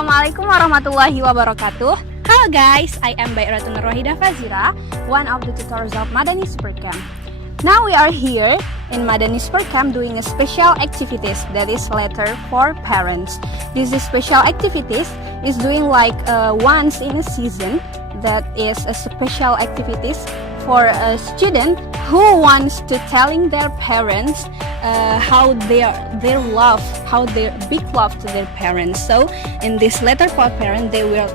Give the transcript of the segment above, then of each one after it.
Assalamualaikum warahmatullahi wabarakatuh. Hello guys, I am Bayratun Rohida Fazira, one of the tutors of Madani Super Camp. Now we are here in Madani Super Camp doing a special activities that is letter for parents. This is special activities is doing like once in a season. That is a special activities for a student who wants to telling their parents how their love, how their big love to their parents. So in this letter for parents, they will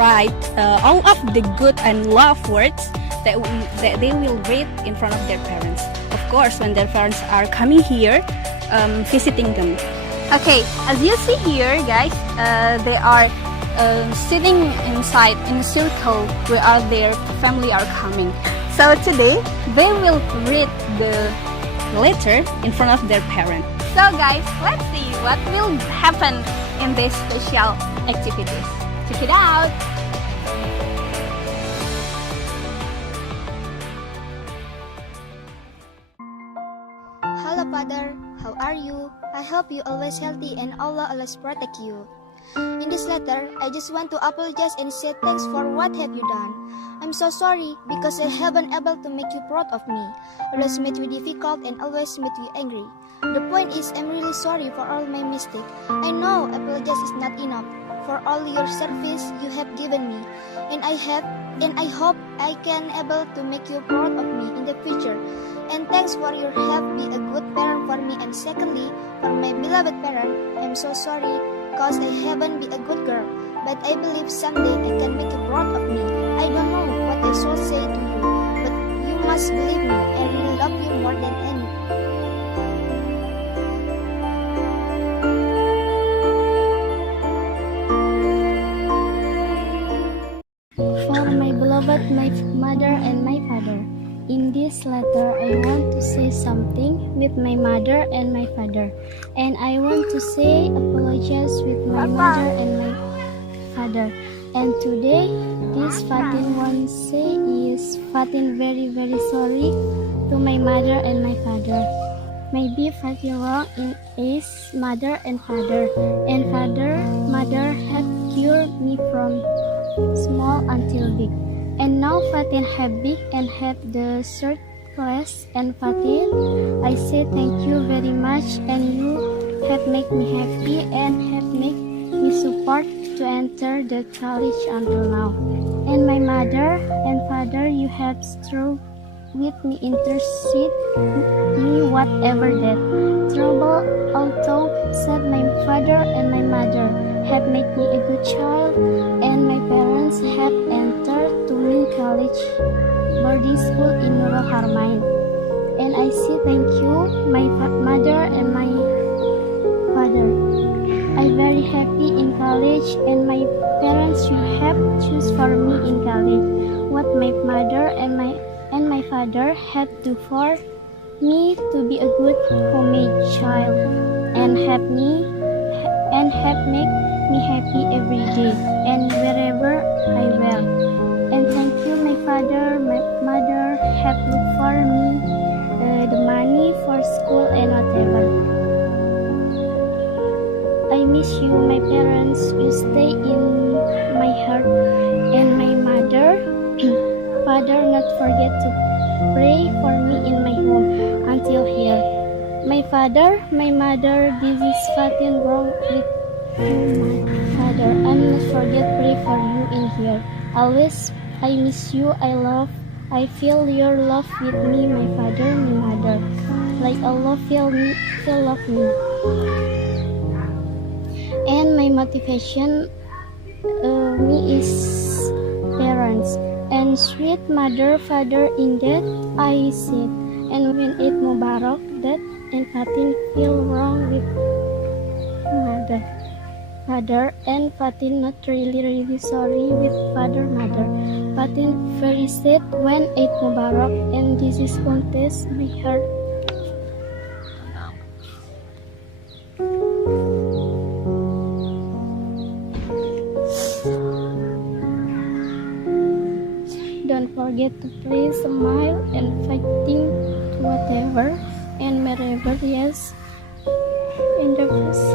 write all of the good and love words that they will read in front of their parents. Of course, when their parents are coming here, visiting them. Okay, as you see here, guys, they are sitting inside in a circle where their family are coming. So today, they will read the letter in front of their parents. So guys, let's see what will happen in this special activities. Check it out! Hello Father, how are you? I hope you always healthy and Allah always protect you. In this letter, I just want to apologize and say thanks for what have you done. I'm so sorry because I haven't able to make you proud of me. Always made you difficult and always made you angry. The point is, I'm really sorry for all my mistake. I know apologize is not enough for all your service you have given me, and I hope I can able to make you proud of me in the future. And thanks for your help, be a good parent for me. And secondly, for my beloved parent, I'm so sorry because I haven't been a good girl, but I believe someday I can make you proud of me. I don't know what I should say to you, but you must believe me. I really love you more than any. For my beloved my mother and my father, in this letter I want to say something with my mother and my father, and I want to say apologize with my mother and my father. And today, this Fatin wants to say is Fatin very sorry to my mother and my father. Maybe Fatin wrong in his mother and father, and mother had cured me from small until big. And now Fatin have big and have the third class. And Fatin, I say thank you very much, and you have made me happy and have made me support to enter the college until now. And my mother and father, you have struggled with me, intercede me whatever that trouble. Although said my father and my mother have made me a good child, and my parents have entered to me college boarding school in Nurul Harmain. And I say thank you my mother and my father. I'm very happy in college, and my parents you have choose for me in college. What my mother and my father had do for me to be a good homemade child, and have made me happy every day and wherever I will. And thank you my father, my mother have looked for me the money for school and whatever. I miss you my parents, you stay in my heart. And my mother, father, not forget to pray for me in my home until here. My father, my mother, this is Fatin wrong with you, my father. I'm not forget pray for you in here. Always I miss you, I feel your love with me, my father, my mother. Like Allah feel love me. And my motivation me is parents and sweet mother, father in that I said. And when it Mubarak that and Fatin feel wrong with father, and Fatin not really sorry with father, mother. Fatin very sad when it Mubarak, and this is contest my heart. Don't forget to play, smile, and fighting to whatever and wherever. Yes, in the first.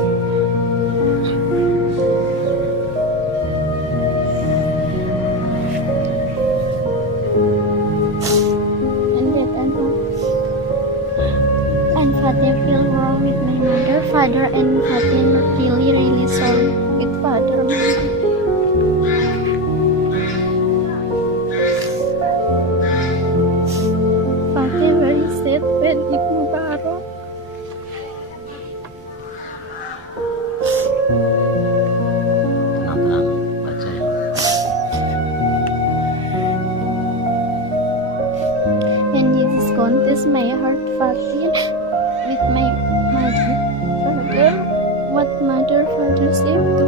is my heart farting with my mother, father. What mother, father say to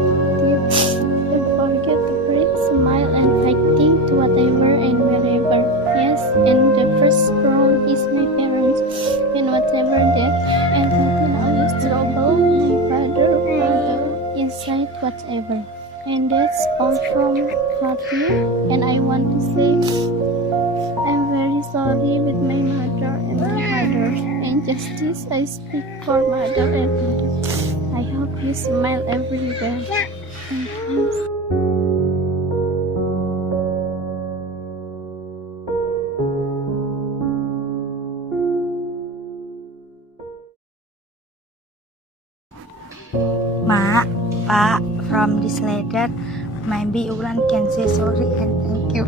don't forget to breathe, smile, and fighting to whatever and wherever. Yes, and the first role is my parents, and whatever that, and nothing always trouble my father inside whatever. And that's all from Fatih, and I want to say I'm very sorry with my mother and my father. And justice I speak for mother and father. I hope you smile everywhere. And please. Ma, Pa, from this letter, maybe Ulan can say sorry and thank you.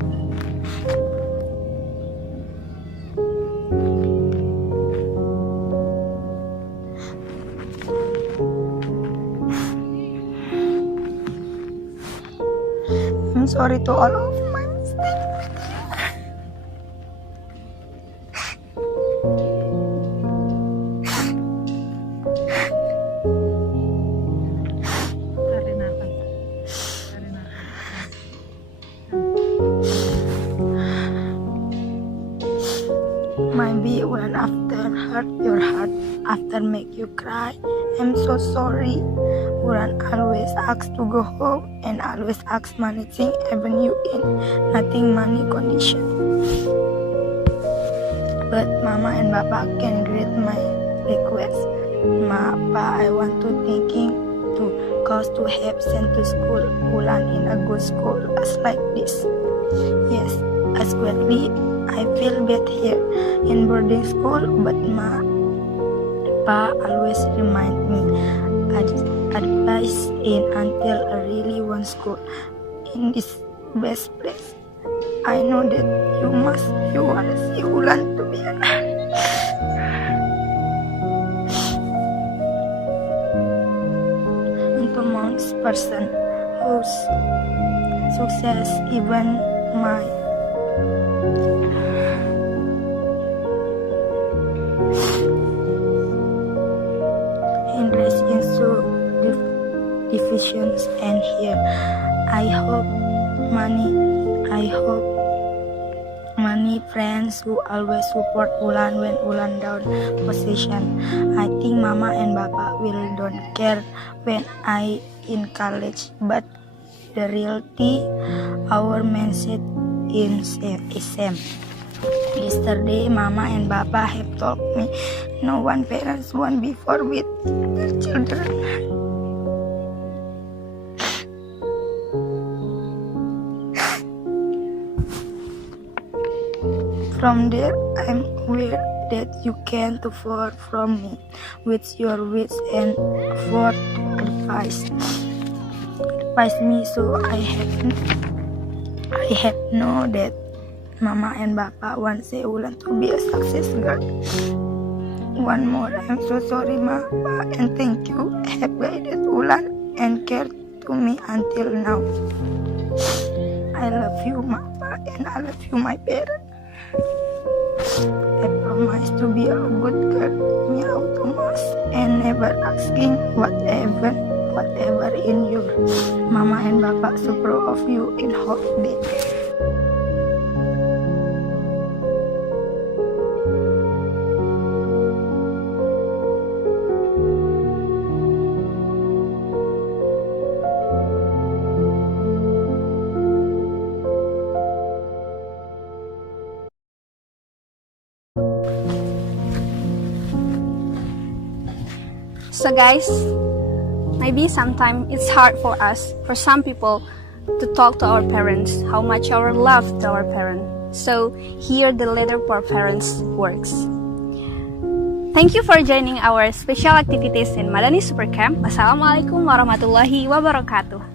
I'm sorry to all of my mistakes. Maybe when after hurt your heart, after make you cry, I'm so sorry. Ulan always asks to go home and always asks managing avenue in nothing money condition. But Mama and Papa can grant my request. Ma, Pa, I want to thanking to cause to have sent to school Ulan in a good school as like this. Yes, as quickly I feel bad here in boarding school, but Ma, Pa always remind me advice in until I really want school in this best place. I know that you want to see Ulan to be into amongst person whose success even my English into divisions and here I hope many friends who always support Ulan when Ulan down position. I think Mama and Papa will don't care when I in college, but the reality our mindset is same. Yesterday, Mama and Papa have told me no one parents want before with their children. From there, I'm aware that you can to afford from me with your wits and afford to advise me, so I have know that Mama and Papa want say Ulan to be a success girl. One more, I'm so sorry, Mama, and thank you have guided Ulan and cared to me until now. I love you, Mama, and I love you, my parents. I promise to be a good girl, meow Thomas, and never asking whatever in your Mama and Papa so proud of you in hope day. So guys, maybe sometimes it's hard for us, for some people, to talk to our parents, how much our love to our parents. So here the letter for parents works. Thank you for joining our special activities in Madani Super Camp. Wassalamualaikum warahmatullahi wabarakatuh.